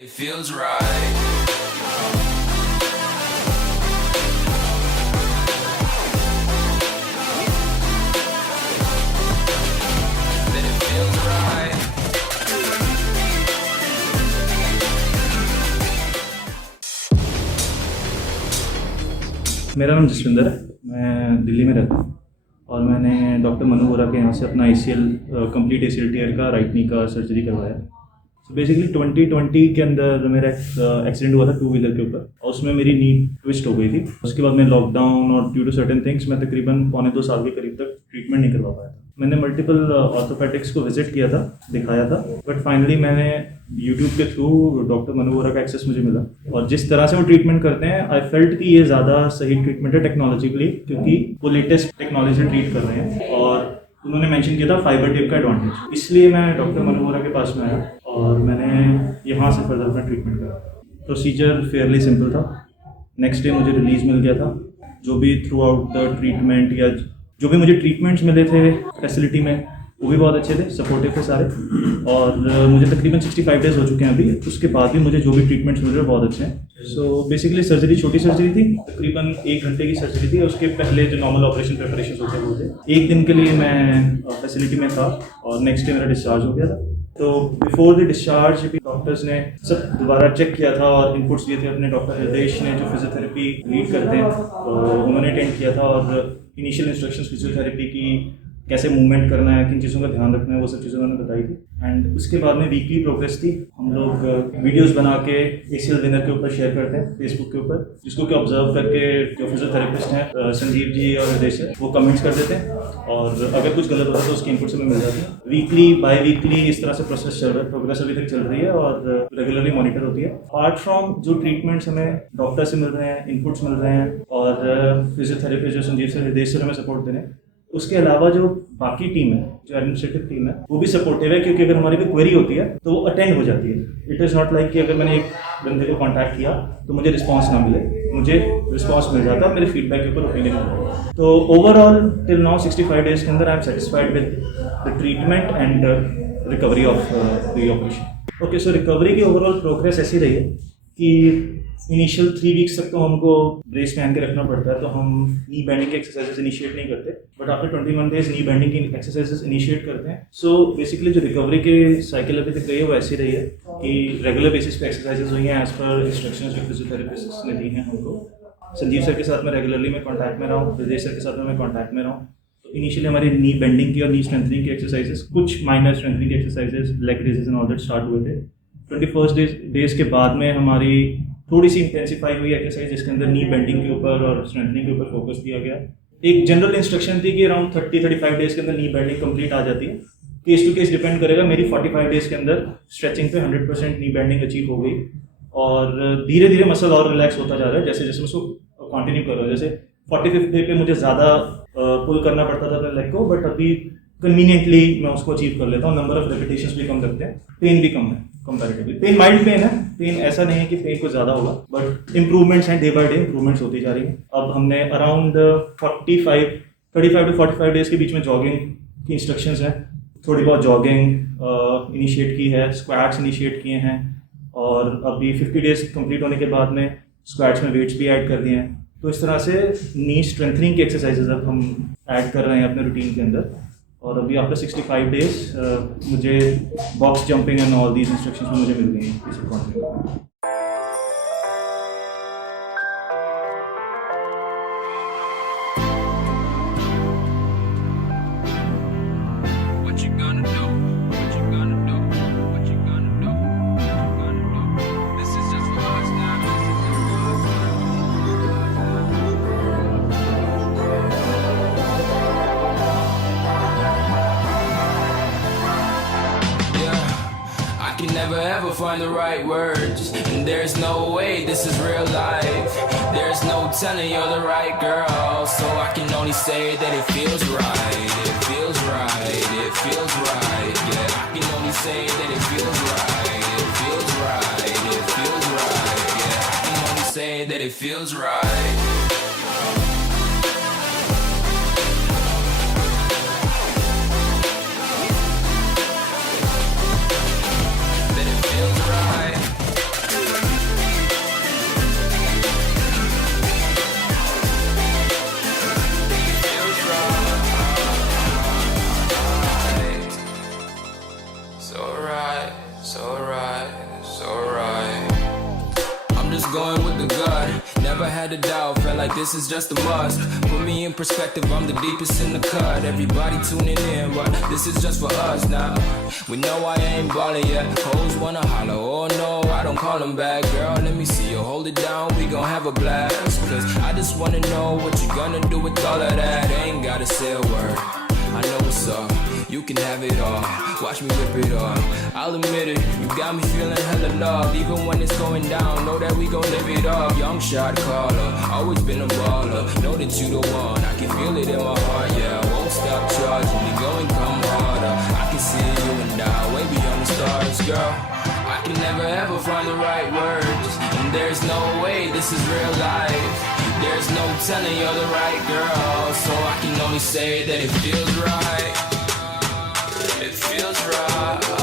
It feels right. That it feels right. मेरा नाम जसविंदर है। मैं दिल्ली में रहता हूँ और मैंने डॉक्टर मनु वोरा के यहाँ से अपना ACL कंप्लीट ACL टीयर का राइट नी का सर्जरी करवाया। तो बेसिकली 2020 के अंदर मेरा एक्सीडेंट हुआ था 2 व्हीलर के ऊपर और उसमें मेरी नी ट्विस्ट हो गई थी। उसके बाद मैं लॉकडाउन और ड्यू टू सर्टेन थिंग्स मैं तकरीबन 1.25 साल के करीब तक ट्रीटमेंट नहीं करवा पाया था। मैंने मल्टीपल ऑर्थोपेडिक्स को विजिट किया था, दिखाया था, बट फाइनली मैंने यूट्यूब के थ्रू डॉक्टर मनु वोरा का एक्सेस मुझे मिला और जिस तरह से वो ट्रीटमेंट करते हैं आई फेल्ट कि ये ज़्यादा सही ट्रीटमेंट है टेक्नोलॉजिकली, क्योंकि वो लेटेस्ट टेक्नोलॉजी से ट्रीट कर रहे हैं और उन्होंने मेंशन किया था फाइबर टेप का एडवांटेज। इसलिए मैं डॉक्टर मनु वोरा के पास में आया और मैंने यहाँ से फर्दर अपना ट्रीटमेंट करा। प्रोसीजर फेयरली सिंपल था। नेक्स्ट डे मुझे रिलीज मिल गया था। जो भी थ्रू आउट द ट्रीटमेंट या जो भी मुझे ट्रीटमेंट्स मिले थे फैसिलिटी में वो भी बहुत अच्छे थे, सपोर्टिव थे सारे और मुझे तकरीबन 65 डेज हो चुके हैं अभी। उसके बाद भी मुझे जो भी ट्रीटमेंट्स मिल रहे हैं बहुत अच्छे हैं। सो बेसिकली सर्जरी छोटी सर्जरी थी, तकरीबन 1 घंटे की सर्जरी थी। उसके पहले जो नॉर्मल ऑपरेशन प्रिपरेशन होते हैं वो थे। 1 दिन के लिए मैं फैसिलिटी में था और नेक्स्ट डे मेरा डिस्चार्ज हो गया था। तो बिफोर द डिस्चार्ज भी डॉक्टर्स ने सब दोबारा चेक किया था और इनपुट्स दिए थे। अपने डॉक्टर हृदयेश ने जो फिजियोथेरेपी लीड करते हैं तो उन्होंने अटेंड किया था और इनिशियल इंस्ट्रक्शंस फिजियोथेरेपी की, कैसे मूवमेंट करना है, किन चीज़ों का ध्यान रखना है, वो सब चीज़ें उन्होंने बताई थी। एंड उसके बाद में वीकली प्रोग्रेस थी। हम लोग वीडियोस बना के ACL विनर के ऊपर शेयर करते हैं फेसबुक के ऊपर, जिसको कि ऑब्जर्व करके जो फिजियोथेरेपिस्ट हैं संजीव जी और हृदय सर, वो कमेंट्स कर देते हैं और अगर कुछ गलत होता है तो उसकी इनपुट्स हमें मिल जाती है। वीकली बाई वीकली इस तरह से प्रोसेस चल रहा है। प्रोग्रेस अभी तक चल रही है और रेगुलरली मॉनिटर होती है। अपार्ट फ्रॉम जो ट्रीटमेंट्स हमें डॉक्टर से मिल रहे हैं, इनपुट्स मिल रहे हैं और फिजियोथेरेपिस्ट जो संजीव सर हृदय सर हमें सपोर्ट दे रहे हैं, उसके अलावा जो बाकी टीम है, जो एडमिनिस्ट्रेटिव टीम है, वो भी सपोर्टिव है। क्योंकि अगर हमारी कोई क्वेरी होती है तो वो अटेंड हो जाती है। इट इज़ नॉट लाइक कि अगर मैंने एक बंदे को कांटेक्ट किया तो मुझे रिस्पांस ना मिले, मुझे रिस्पांस मिल जाता है मेरे फीडबैक के ऊपर ओपिनियन मिलता है। तो ओवरऑल टिल नाउ 65 डेज के अंदर I am satisfied with the treatment and recovery of the operation. Okay, so recovery की ओवरऑल प्रोग्रेस ऐसी रही है कि इनिशियल 3 वीक्स तक तो हमको ब्रेस पहन के रखना पड़ता है, तो हम नी बेंडिंग की एक्सरसाइजेस इनिशिएट नहीं करते, but after 21 days knee bending की एक्सरसाइजेस इनिशिएट करते हैं। सो बेसिकली जो रिकवरी की साइकिल अभी तक रही है वो ऐसी रही है कि रेगुलर बेसिस पे एक्सरसाइजेस हुई हैं एज पर इंस्ट्रक्शंस जो फिजियोथेरेपिस्ट ने दी हैं हमको। संजीव सर के साथ मैं रेगुलरली मैं कॉन्टैक्ट में रहा हूँ, हृदय सर के साथ मैं कॉन्टैक्ट में रहा हूँ। इनिशियली हमारी नी बेंडिंग की और नी स्ट्रेंथनिंग की एक्सरसाइजेस, कुछ माइनर स्ट्रेंथनिंग की exercises, leg raises and all that start हुए थे। 21 डेज के बाद में हमारी थोड़ी सी इंटेंसिफाई हुई एक्सरसाइज, जिसके अंदर नी बेंडिंग के ऊपर और स्ट्रेंथनिंग के ऊपर फोकस दिया गया। एक जनरल इंस्ट्रक्शन थी कि अराउंड 30-35 डेज के अंदर नी बेंडिंग कंप्लीट आ जाती है। केस टू केस डिपेंड करेगा। मेरी 45 डेज के अंदर स्ट्रेचिंग पे 100% नी बेंडिंग अचीव हो गई और धीरे धीरे मसल और रिलैक्स होता जा रहा है जैसे जैसे मैं उसको कंटिन्यू कर रहा हूँ। जैसे 45th डे पे मुझे ज़्यादा पुल करना पड़ता था अपने लेग को, बट अभी कन्वीनियंटली मैं उसको अचीव कर लेता हूँ। नंबर ऑफ रेपिटेशंस भी कम करते हैं, पेन भी कम है कंपैरेटिवली। पेन माइल्ड पेन है, पेन ऐसा नहीं है कि पेन कुछ ज़्यादा होगा, बट इंप्रूवमेंट्स हैं, डे बाय डे इंप्रूवमेंट्स होती जा रही हैं। अब हमने अराउंड 35 to 45 डेज के बीच में जॉगिंग की इंस्ट्रक्शंस हैं। थोड़ी बहुत जॉगिंग इनिशिएट की है, स्क्वाट्स इनिशिएट किए हैं और अभी 50 डेज कंप्लीट होने के बाद में स्क्वाट्स में वेट्स भी ऐड कर दिए हैं। तो इस तरह से नी स्ट्रेंथनिंग की एक्सरसाइजेज अब हम ऐड कर रहे हैं अपने रूटीन के अंदर। और अभी आफ्टर 65 डेज मुझे box jumping and all these instructions मुझे मिल गई हैं। What you gonna do? What you gonna do? What you gonna do? What you gonna do? This is just for us now. Yeah, I can never ever find the right words, and there's no way this is real life. There's no telling you're the right girl, so I can only say that it feels right. It feels right. It feels right. Yeah, I can only say that it feels right. It feels right. It feels right. Yeah, I can only say that it feels right. That it feels right. had a doubt, felt like this is just a must. Put me in perspective, I'm the deepest in the cut. Everybody tuning in, but this is just for us now. We know I ain't ballin' yet. Hoes wanna holler, oh no, I don't call them back. Girl, let me see you hold it down, we gon' have a blast. Cause I just wanna know what you gonna do with all of that. Ain't gotta say a word, I know what's up. You can have it all, watch me rip it off. I'll admit it, you got me feeling hella love. Even when it's going down, know that we gon' live it up. Young shot caller, always been a baller. Know that you the one, I can feel it in my heart, yeah. I won't stop charging, we go and come harder. I can see you and I, way beyond the stars, girl. I can never ever find the right words, and there's no way this is real life. There's no telling you're the right girl, so I can only say that it feels right. It feels right.